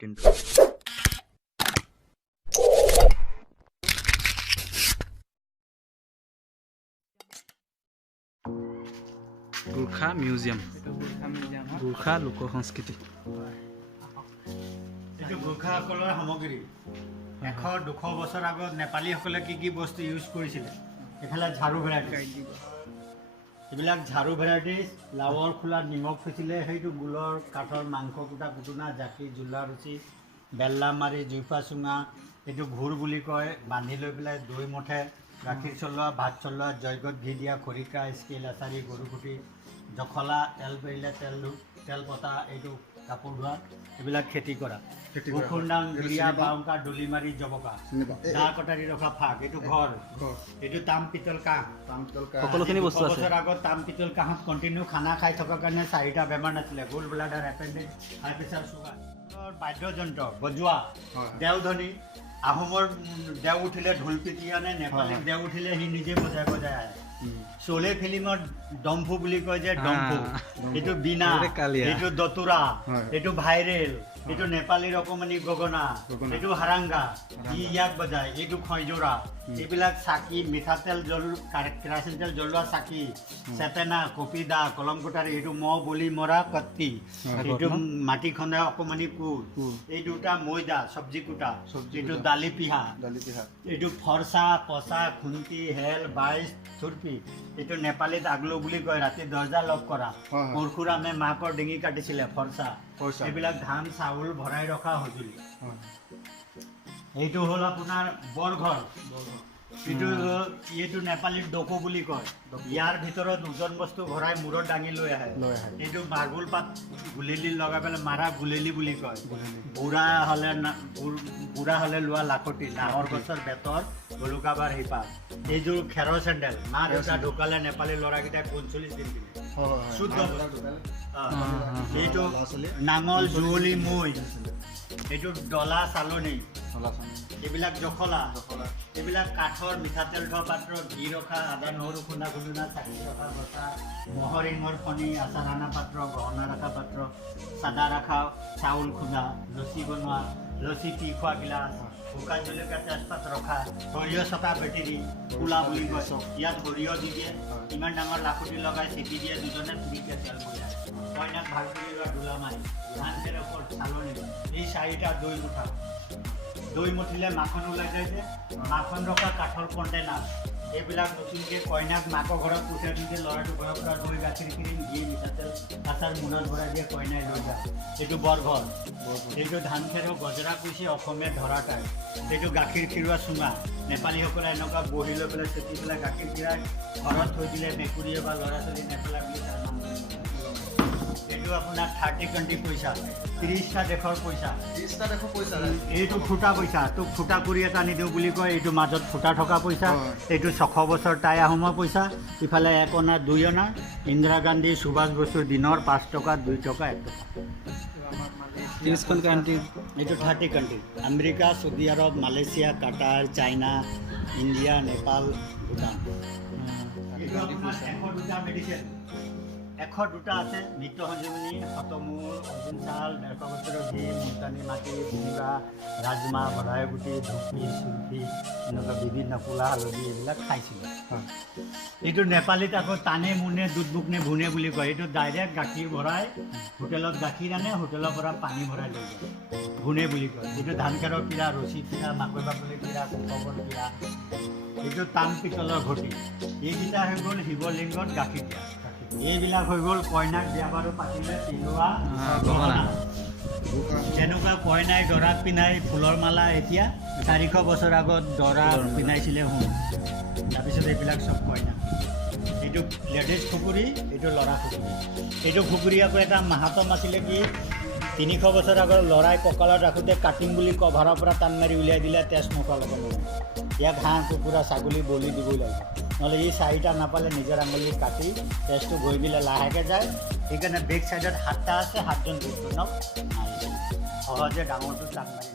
13টো Gurkha museum Gurkha লোক সংস্কৃতি এইটো গোৰ্খাসকলৰ সামগ্ৰী 100-200 বছৰ আগত নেপালীসকলে কি বস্তু ইউজ কৰিছিলে এইফালে ঝাৰু ভেৰাইটিজ এইবিলাক ঝাৰু ভেৰাইটিজ লাৱৰ খোলাত নিমখ থৈছিলে সেইটো গোলৰ কাঠৰ মাংস কুটা কুটুনা জাকি জোলা ৰুচি বেল্লা মাৰি জুইফা চুঙা এইটো ঘূৰ বুলি কয় বান্ধি লৈ পেলাই দৈ মঠে গাখীৰ চলোৱা ভাত চলোৱা যজ্ঞত ঘি দিয়া খৰিকা স্কেল আচাৰি গৰুকুটি জখলা তেল পেৰিলে তেল পতা এইটো কাপোৰ ধোৱা এইবিলাক খেতি কৰা খুন্দাং বিয়া বাউকা ডলি মাৰি জবকা দা কটাৰী ৰখা ফাক এইটো ঘৰ এইটো তাম পিতল কাঁহ সকলোখিনি বস্তু আছে বছৰ আগত তাম পিতল কাঁহত কণ্টিনিউ খানা খাই থকাৰ কাৰণে 4টা বেমাৰ নাছিলে গোল ব্লাডাৰ এপেণ্ডিক্স হাই প্ৰেছাৰ চুগাৰ বাদ্যযন্ত্ৰ বজোৱা দেওধনী আহোমৰ দেও উঠিলে ঢোল পিটি আনে নেপালীক দেও উঠিলে সি নিজে বজাই আহে চলে ফিল্মত ডম্ফু বুলি কয় যে ডম্ফু এইটো বিনা এইটো দতুৰা এইটো ভাইৰেল এইটো নেপালীৰ অকমানি গগনা এইটো হাৰাংগা ই ইয়াক বজায় এইটো খৈজোৰা এইবিলাক চাকি মিঠাতেল কেৰাচিন তেল জ্বলোৱা চাকি চেপেনা কপিদা কলম কোটাৰী এইটো মহ বলি মৰা কত্তি এইটো মাটি খন্দা অকমানি কোৰ এই দুটা ময়দা চব্জি কুটা এইটো দালি পিহা এইটো ফৰচা পচা খুন্তি হেল বাইচ থুৰপি এইটো নেপালীত আগলো বুলি কয় ৰাতি দৰ্জা লগ কৰা পৰশুৰামে মাকৰ ডিঙি কাটিছিলে ফৰচা এইবিলাক ধান চাউল ভৰাই ৰখা সঁজুলি এইটো হ'ল আপোনাৰ বৰঘৰ এইটো নেপালীত ডকো বুলি কয় ইয়াৰ ভিতৰত ওজন বস্তু ভৰাই মূৰত দাঙি লৈ আহে এইটো মাৰ্বল পাত গুলেলি লগাই পেলাই মাৰা গুলেলি বুলি কয় বুঢ়া হ'লে লোৱা লাখতি নাহৰ গছৰ বেতৰ ভলুকাবাৰ শিপা এইযোৰ খেৰৰ চেণ্ডেল মা দেউতা ঢুকালে নেপালী ল'ৰাকেইটাই 45 দিন দিলে শুদ্ধ এইটো নাঙল জুৱলি মৈ এইটো ডলা চালনী এইবিলাক জখলা এইবিলাক কাঠৰ মিঠাতেল ধোৱা পাত্ৰ ঘি ৰখা আদা নহৰু খুন্দা খুন্দুনা চাকি ৰখা বচা মহৰ ইঙৰ ফণি আচাৰ অনা পাত্ৰ গহনা ৰখা পাত্ৰ চাদা ৰখা চাউল খুন্দা লচি বনোৱা লচি টি খোৱা গিলাচ শুকান জলকীয়া তেজপাত ৰখা সৰিয়হ চকা বেটেৰী কোলা বুলি কয় ইয়াত সৰিয়হ দি দিয়ে ইমান ডাঙৰ লাখুটি লগাই চেপি দিয়ে দুজনে তুলিকে তেল বজায় কইনাক ভাল কৰি লোৱা দোলা মাৰি ধান খেৰৰ ওপৰত চালনি এই 4টা দৈ মুঠা দৈ মঠিলে মাখন ওলাই যায় যে মাখন ৰখা কাঠৰ কণ্টেইনাৰ এইবিলাক নতুনকৈ কইনাক মাকৰ ঘৰত পঠিয়াই দিওঁতে ল'ৰাটোৰ ঘৰৰ পৰা দৈ গাখীৰ ক্ৰীম ঘি মিঠাতেল আচাৰ মোনত ভৰাই দিয়ে কইনাই লৈ যায় এইটো বৰঘৰ এইটো ধান খেৰৰ গজৰা কুচি অসমীয়া ধৰা টাই এইটো গাখীৰ খিৰোৱা চুঙা নেপালীসকলে এনেকুৱা বহি লৈ পেলাই চেপি পেলাই গাখীৰ খিৰাই ঘৰত থৈ দিলে মেকুৰীয়ে বা ল'ৰা ছোৱালী নেপেলা বুলি তাৰ নাম এইটো আপোনাৰ 30-20 পইচা 30টা দেশৰ পইচা এইটো ফুটা পইচা তোক ফুটা কৰি এটা নিদিওঁ বুলি কয় এইটো মাজত ফুটা থকা পইচা এইটো 600 বছৰ টাই আহোমৰ পইচা ইফালে 1 অনা 2 অনা ইন্দিৰা গান্ধী সুভাষ বসুৰ দিনৰ 5 টকা 2 টকা 1 টকা 30খন কাণ্ট্ৰি এইটো 30 কাণ্ট্ৰি আমেৰিকা চৌদি আৰব মালয়েছিয়া কাটাৰ চাইনা ইণ্ডিয়া নেপাল ভূটান এইটো আপোনাৰ 102টা মেডিচিন 102টা আছে নিত্য সঞ্জীৱনী শতমূল অৰ্জুন চাল 150 বছৰৰ ঘি মুলতানী মাটি বুনিবা ৰাজমাহ বৰাই গুটি ধুপি চুলফি এনেকুৱা বিভিন্ন কোলা হালধি এইবিলাক খাইছিলে এইটো নেপালীত আকৌ টানে মুনে দুধ বুকনে ভুনে বুলি কয় এইটো ডাইৰেক্ট গাখীৰ ভৰাই হোটেলত গাখীৰ আনে হোটেলৰ পৰা পানী ভৰাই লৈ যায় ভুনে বুলি কয় এইটো ধান খেৰৰ পিৰা ৰছী পিৰা মাকৈ বাকলি পিৰা কুকবৰ পিৰা এইটো তাম পিতলৰ ঘটি এইকেইটা হৈ গ'ল শিৱলিংগত গাখীৰ দিয়া এইবিলাক হৈ গ'ল কইনাক বিয়া বাৰু পাতিলে পিন্ধোৱা গহনা তেনেকুৱা কইনাই দৰাক পিন্ধাই ফুলৰ মালা এতিয়া 400 বছৰ আগত দৰা পিন্ধাইছিলে সোণ তাৰপিছত এইবিলাক চব কইনা এইটো লেডিজ খুকুৰী এইটো ল'ৰা খুকুৰী এইটো খুকুৰী আকৌ এটা মাহাতম আছিলে কি 300 বছৰ আগত ল'ৰাই কঁকালত ৰাখোঁতে কাটিং বুলি কভাৰৰ পৰা টান মাৰি উলিয়াই দিলে তেজ নোখোৱা ল'ব নোৱাৰে ইয়াক হাঁহ কুকুৰা ছাগলী বলি দিবই লাগে নহ'লে এই 4টা নাপালে নিজৰ আঙুলি কাটি তেজটো গৈ দিলে লাহেকৈ যায় সেইকাৰণে বেক চাইডত 7টা আছে 7জন দুজনক সহজে ডাঙৰটো টান মাৰি